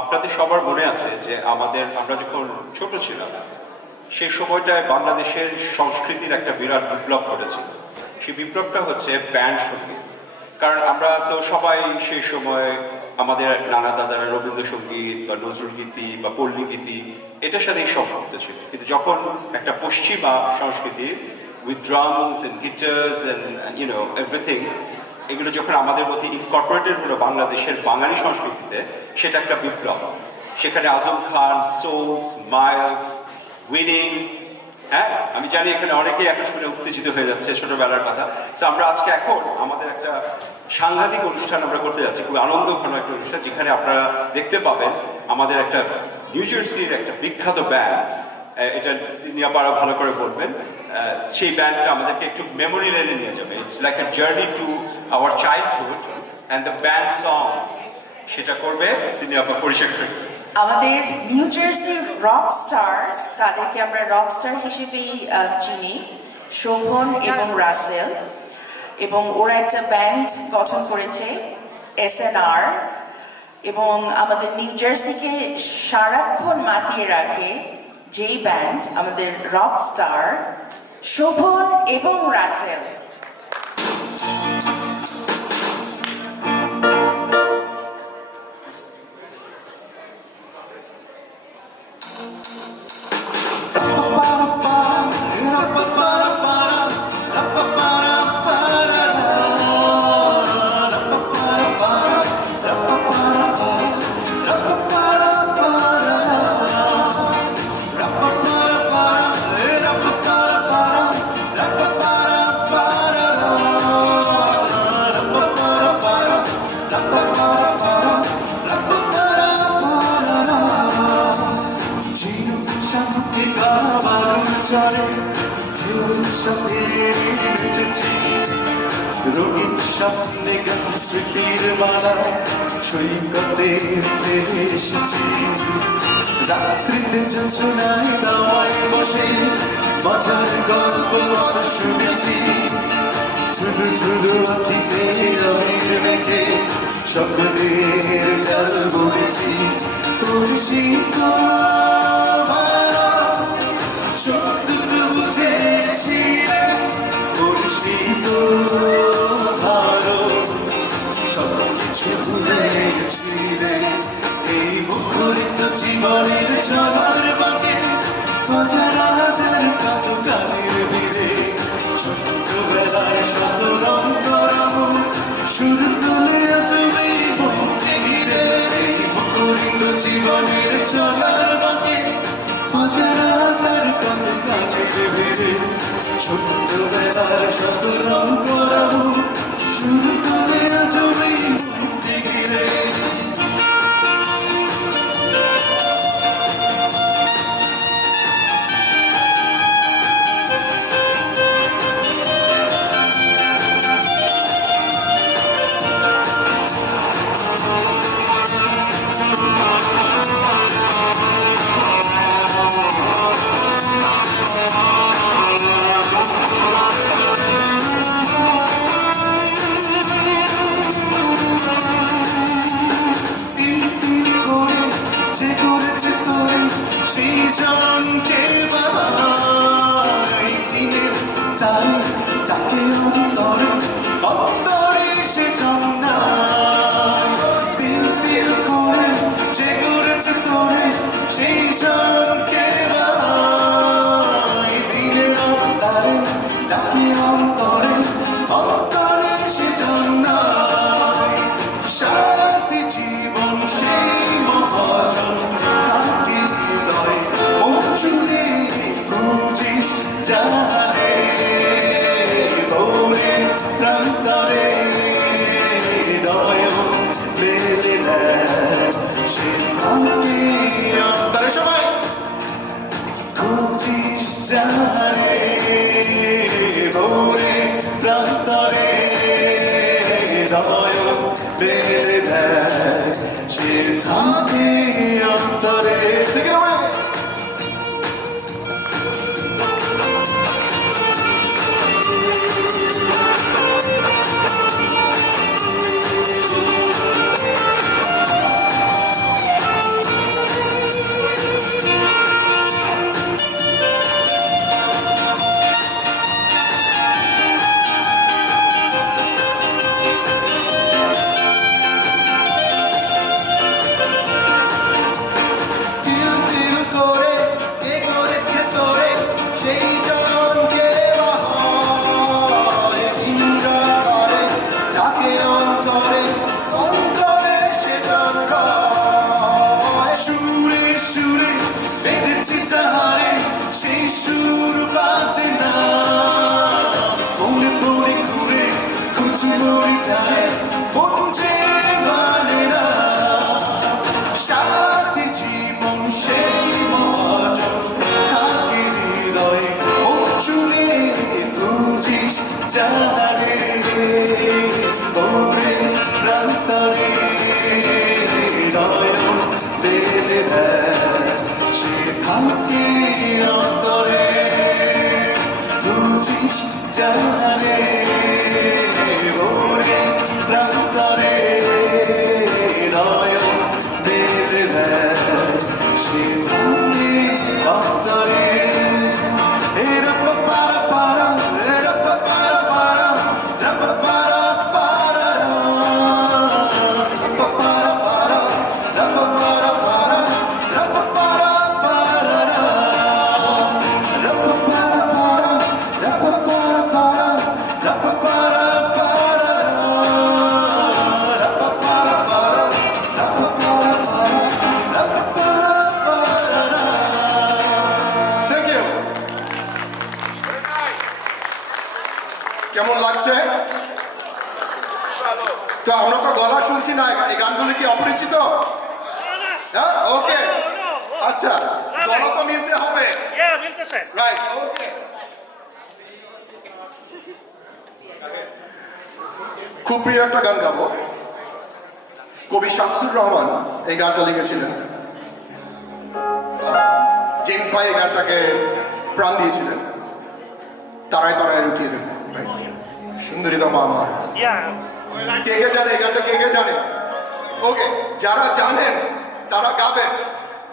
আপনাদের সবার মনে আছে যে আমরা যখন ছোট ছিলাম সেই সময়টায় বাংলাদেশের সংস্কৃতির একটা বিরাট বিপ্লব ঘটেছিল। সেই বিপ্লবটা হচ্ছে ব্যান্ড সঙ্গীত। কারণ আমরা তো সবাই সেই সময় আমাদের নানা দাদারা রবীন্দ্রসঙ্গীত বা নজরুলগীতি বা পল্লীগীতি এটার সাথেই সম্পৃক্ত ছিল, কিন্তু যখন একটা পশ্চিমা সংস্কৃতি with drums and গিটার্স and everything, এগুলো যখন আমাদের মধ্যে ইনকর্পোরেটেড হলো বাংলাদেশের বাঙালি সংস্কৃতিতে, সেটা একটা বিপ্লব। সেখানে Azam Khan, sols, Miles, winning, হ্যাঁ আমি জানি এখানে অনেকেই এখন শুনে উত্তেজিত হয়ে যাচ্ছে ছোটবেলার কথা। তো আমরা আজকে এখন আমাদের একটা সাংঘাতিক অনুষ্ঠান আমরা করতে যাচ্ছি, খুব আনন্দ ঘন একটা অনুষ্ঠান, যেখানে আপনারা দেখতে পাবেন আমাদের একটা নিউ জার্সির একটা বিখ্যাত ব্যান্ড, এটা তিনি আবার ভালো করে বলবেন, সেই ব্যান্ডটা আমাদেরকে একটু মেমোরি লেনে নিয়ে যাবে। It's like a journey to our childhood and the band songs. সেটা করবে তিনি আপনার পরিচয় করে। আমাদের নিউ জার্সি রক স্টার, তাদেরকে আমরা রক স্টার হিসেবেই চিনি, শোভন এবং রাসেল, এবং ওরা একটা ব্যান্ড গঠন করেছে SNR, এবং আমাদের নিউ জার্সিকে সারাক্ষণ মাতিয়ে রাখে যেই ব্যান্ড আমাদের রক স্টার শোভন এবং রাসেল। রঙিন স্বপ্নে স্মৃতির মালা সৈকতে ফেলে এসেছি। রাত্রিতে যোজনায় দাওয়ায় বসে মজার গল্প শুনেছি। ঠুলু ঠুলু আঁকিতে আবির মেখে স্বপ্নের জাল বুনেছি। পরিচিত সত্যটা বুঝেছি, পরিচিত ভালো সবকিছু ভুলে গেছি রে। এই মুখরিত জীবনের চলার বাঁকে হাজার হাজার কত কাজের ভিড়ে ছোট্টবেলায় শত রং করাবো শুরু তুলে আসবে মনকে ঘিরে। এই মুখরিত জীবনের চলার বাঁকে হাজার হাজার কত কাজের ভিড়ে ছোট্টবেলার শত রং করাবো শুরু তুলে আসবে মনকে ঘিরে। যায় মন যে মানে না সাথী জীবন সেই মহাজন থাকে হৃদয় মন চুলে বুঝিস জানে ওরে প্রান্তরে নয়ন বেঁধে দেয় সে থাকে অন্তরে বুঝিস জানে ওরে প্রান্তরে নয়ন বেঁধে দেয় সে থাকে অন্তরে এরা পারা পারা এরা পারা পারা রাপা পারা পারা রাপা পারা পারা রাপা পারা পারা রাপা পারা পারা রাপা পারা পারা রাপা পারা পারা রাপা পারা পারা রাপা পারা পারা রাপা পারা পারা রাপা পারা পারা। Thank you. কেমন লাগছে? তো আমরা তো গলা শুনছি না, এই গানগুলি কি অপরিচিত? হ্যাঁ, ওকে, আচ্ছা, গলা তো মিলতে হবে, Yeah, মিলতেছে। রাইট, ওকে। খুব প্রিয় একটা গান গাবো। কবি শামসুর রহমান এই গানটা লিখেছিলেন। জেমস ভাই এই গানটাকে প্রাণ দিয়েছিলেন। তারায় তারায় রুটিয়ে দেব, সুন্দরীতমা আমার। Yeah. কে কে জানে এই গানটা, কে কে জানে? ওকে, যারা জানেন তারা গাবেন।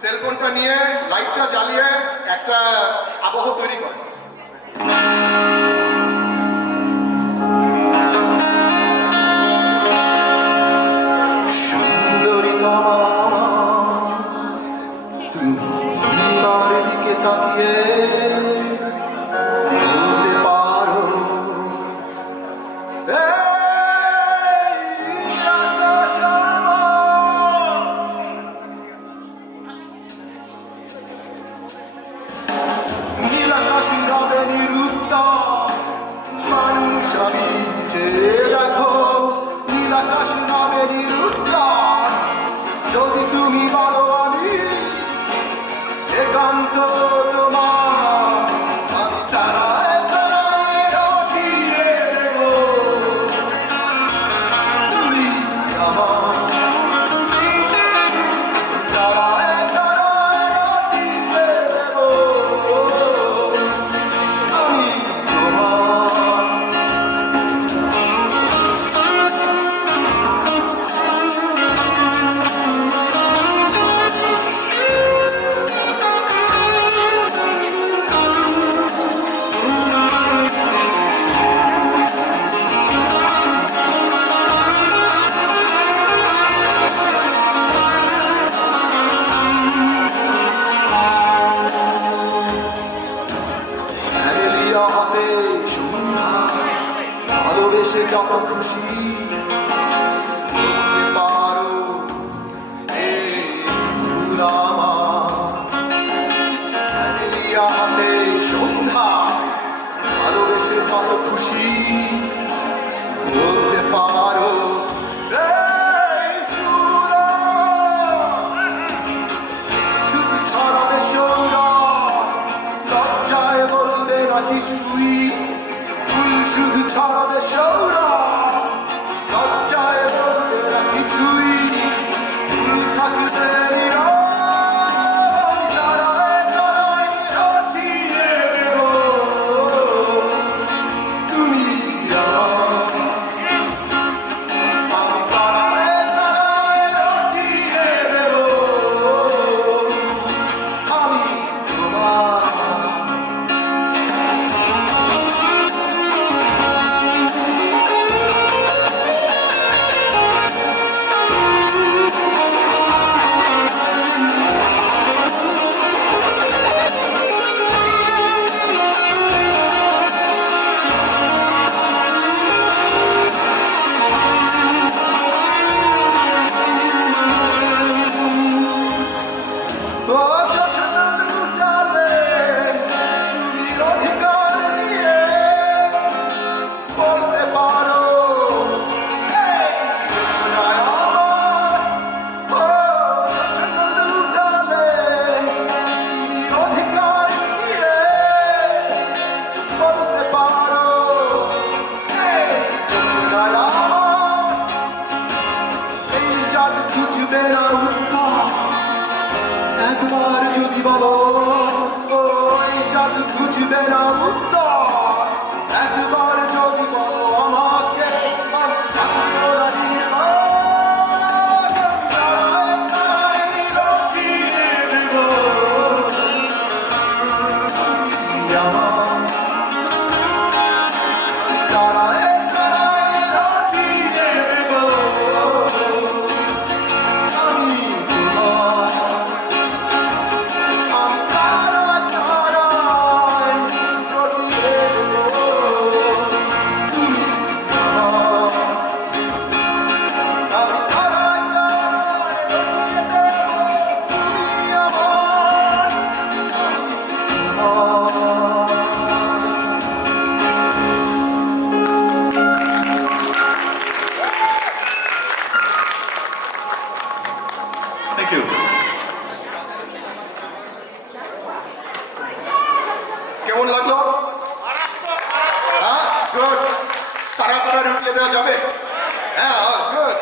সেলফোনটা নিয়ে লাইটটা জ্বালিয়ে একটা আবহ তৈরি করেন। সুন্দরীতমা আমার, তুমি আমার দিকে তাকিয়ে বলতে পারো নীলাকাশী রবে নিরুত্তর মানুষ আমি চেয়ে দেখো নীলাকাশী রবে নিরুত্তর যদি তুমি বলো আমি একান্ত তোমার আমি তারায় তারায় রটিয়ে দেব তুমি আমার তারায় তারায় রটিয়ে দেব আমি তোমার। একবার যদি বলো ওই চাঁদ খুঁজবে না উত্তর, একবার যদি বলো আমাকে আমি থাকবো না নির্বাক, আমি তারায় রটিয়ে দেব আমার, তারায় তারায় রটিয়ে দেব আমি তোমার, আমি তারায় তারায় রটিয়ে দেব তুমি আমার, আমি তারায় তারায় রটিয়ে দেব তুমি আমার, Thank you. কেমন লাগলো? হ্যাঁ, গুড। তারা তারা রুটিয়ে দেওয়া যাবে? হ্যাঁ, গুড।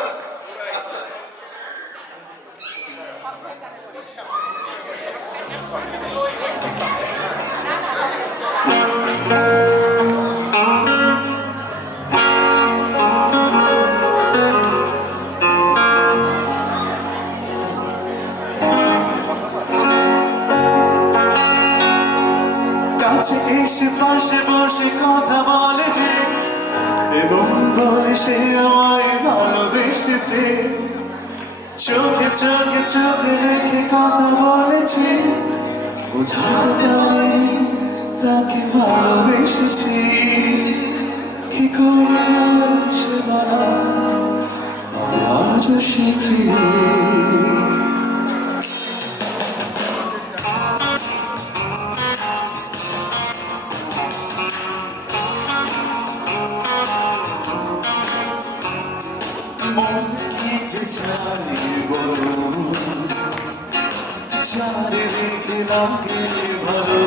কাছে এসে পাশে বসে কথা বলে যে, এবং বলে সে আমায় ভালোবেসেছে, চোখে চোখে চোখে রেখে কথা বলেছে, বোঝাতে পারিনি তাকে ভালোবেসেছি। কি করে যায় সে বলা আমি আজও শিখিনি। মন কি যে জানি বলো, চারিদিকে লাগে ভালো,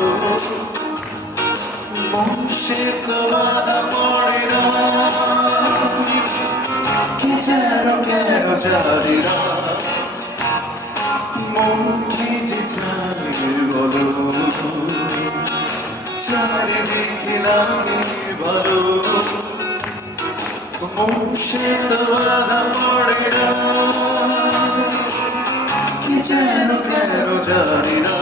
মন সে তো বাধা পড়ে না, কি যেন কেন জানি না। মন কি যে জানি বলো, চারিদিকে লাগে ভালো, সে তো বাধা পড়ে না, কি যেন কেন জানি না।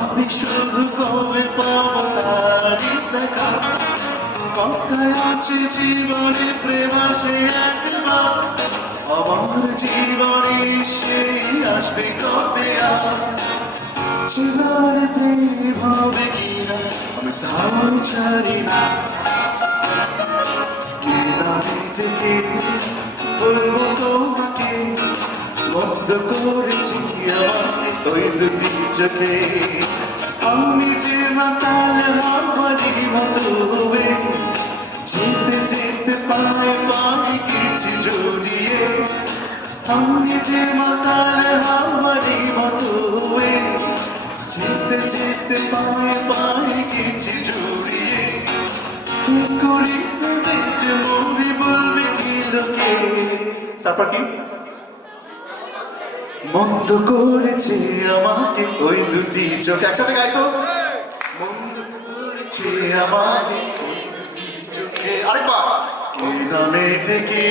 আমি শুধু কবে পাবো তারি দেখা, কথায় আছে জীবনে প্রেম আসে একবার, আমার জীবনে সেই আসবে কবে আর, জীবনে প্রেম হবে কিনা আমি তাও জানি না, কিনা থেকে বলবো তোমাকে, বন্ধ করেছি আমাকে ওই দুটি চোখে, আমি যে মাতাল হওয়ারই মতো হবে, যেতে যেতে পায়ে পায়ে কিছু জড়িয়ে, আমি যে মাতাল হওয়ারই মতো হবে, যেতে যেতে পায়ে পায়ে কিছু জড়িয়ে, কি করি যে মনে বলবে কি লোকে, তারপর কি মন্দ করেছে আমাকে ওই দুটি চোখ, একসাথে গাইতো, মন্দ করেছে আমাকে ওই দুটি চোখে, আরেকবার কে নামে থেকে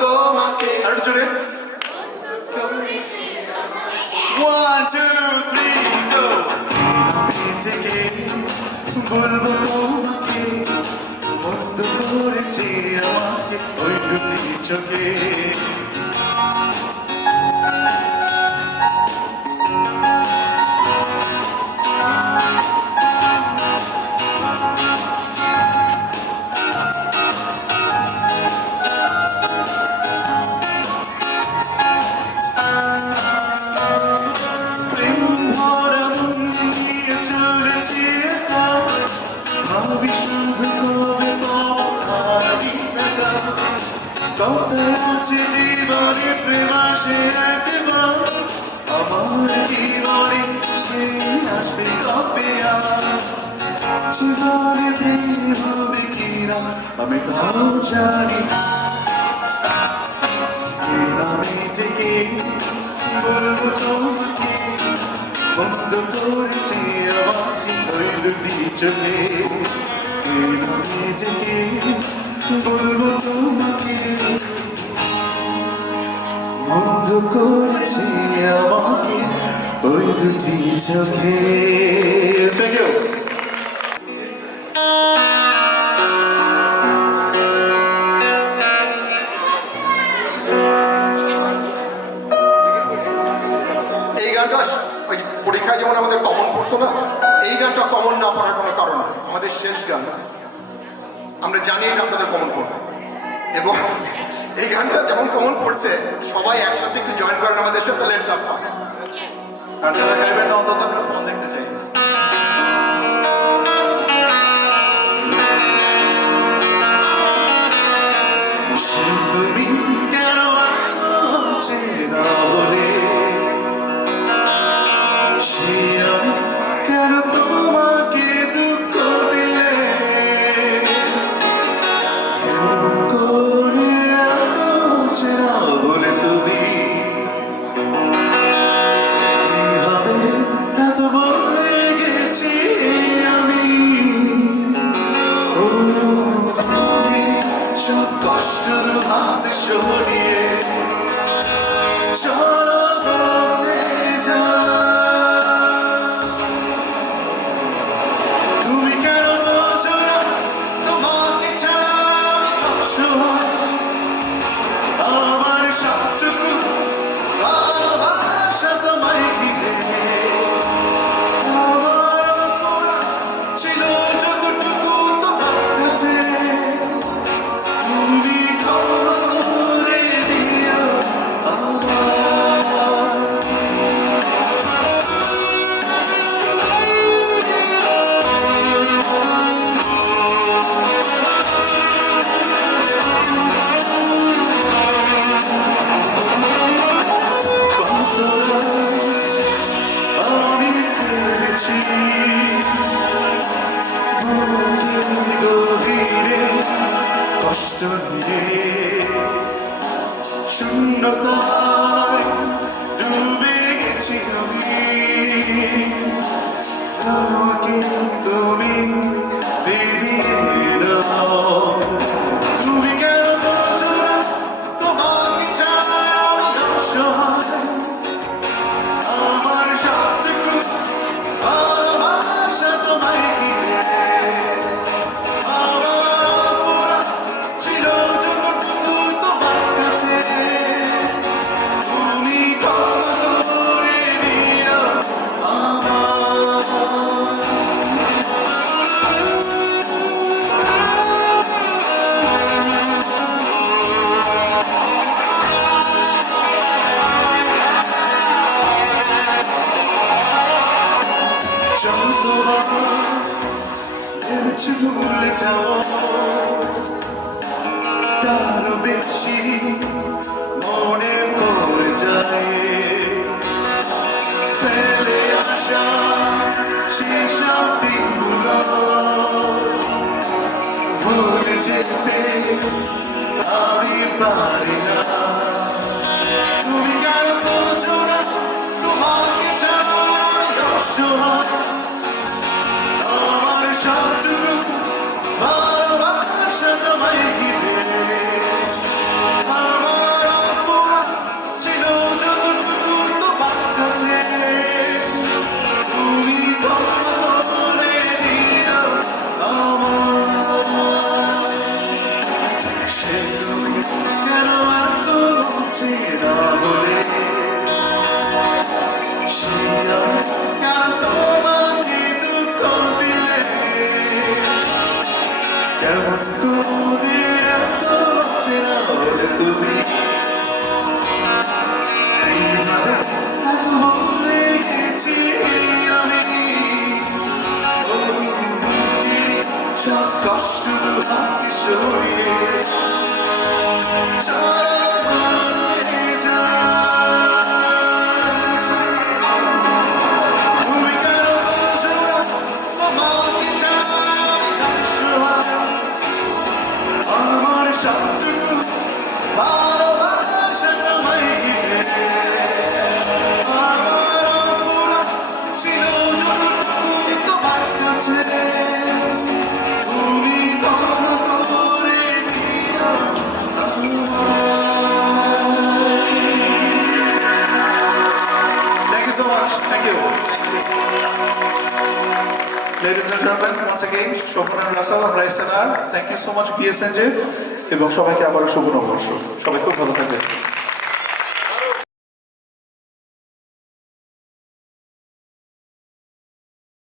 তোমাকে, আর জোরে 1 2 3 go, নামে থেকে বলবো তোমাকে, মন্দ করেছে আমাকে ওই দুটি চোখে। শুধু কবে পাবি দেখা কত আছে জীবনে প্রেম আসে একবার আমার জীবনে সে আসবে কবে আর জীবনে প্রেম হবে কিনা আমি তাও জানি আমি থেকে বলবো তোমাকে বন্ধ করেছি আমাকে ওই দুটি চোখে আমি থেকে বলবো তোমাকে বন্ধ করেছি আমাকে ওই দুটি চোখে। Thank you. এই গানটা ওই পরীক্ষায় যেমন আমাদের কমন পড়তো না, এই গানটা কমন না পড়ার কোনো কারণ নেই। আমাদের শেষ গান, আমরা জানি এটা আপনাদের কমন পড়বে, এবং এই গানটা যেমন কমন পড়ছে সবাই একসাথে একটু জয়েন করেন আমাদের সাথে। Let's have fun. আর যারা গাইবেন না অন্তত আমরা ফোন দেখতে চাই। তুমি কেন হচ্ছে না বলে সে আমি কেন তোমাকে দুঃখ দিলে কেন করে হচ্ছে না বলে তুমি কিভাবে এত বলে গেছি আমি ও সব কষ্ট হাত সরিয়ে চলে যা তুমি কেন বোঝো না তোমাকে ছাড়া আমি অসহায় আমার সবটুকু ভালোবাসা তোমায় ঘিরে আমার অপরাধ ছিল যতটুকু তোমার কাছে তুমি ক্ষমা করে দিও আমায়। আমি কেঁদেছি বুকের গভীরে কষ্ট নিয়ে শূন্যতায় ডুবে গেছি আমি আমাকে তুমি ফিরিয়ে নাও তুমি কেন বোঝো না তোমাকে ছাড়া আমি অসহায় আমার সবটুকু ভালোবাসা তোমায় ঘিরে আমার অপরাধ ছিল যতটুকু তোমার কাছে তুমি ক্ষমা করে দিও আমায়। যতবার ভেবেছি ভুলে যাও তারও বেশি মনে পড়ে যায় ফেলে আসা সেসব দিনগুলো ভুলে যেতে আমি পারি না তুমি কেন বোঝো না তোমাকে ছাড়া আমি অসহায় আমার সবটুকু ভালোবাসা তোমায় ঘিরে আমার অপরাধ ছিল যতটুকু তোমার কাছে তুমি ক্ষমা করে দিও আমায়। সে তুমি কেন এত কষ্টগুলো হাতে সরিয়ে চলো মাঝে যাই। তুমি কেন বলছো না তোমাকে চাই আমি অসহায়, আমার সবটুকু ভালোবাসা তোমায় ঘিরে। আমার অপরাধ ছিল যতটুকু তোমার কাছে, তুমি ক্ষমা করে দিও আমায়। Thank you so much. Thank you. Ladies and gentlemen, once again, Shobhan and Russell and Raisa, thank you so much BSNJ এবং সবাইকে আবারও শুভ নববর্ষ। সবাই খুব ভালো থাকবেন।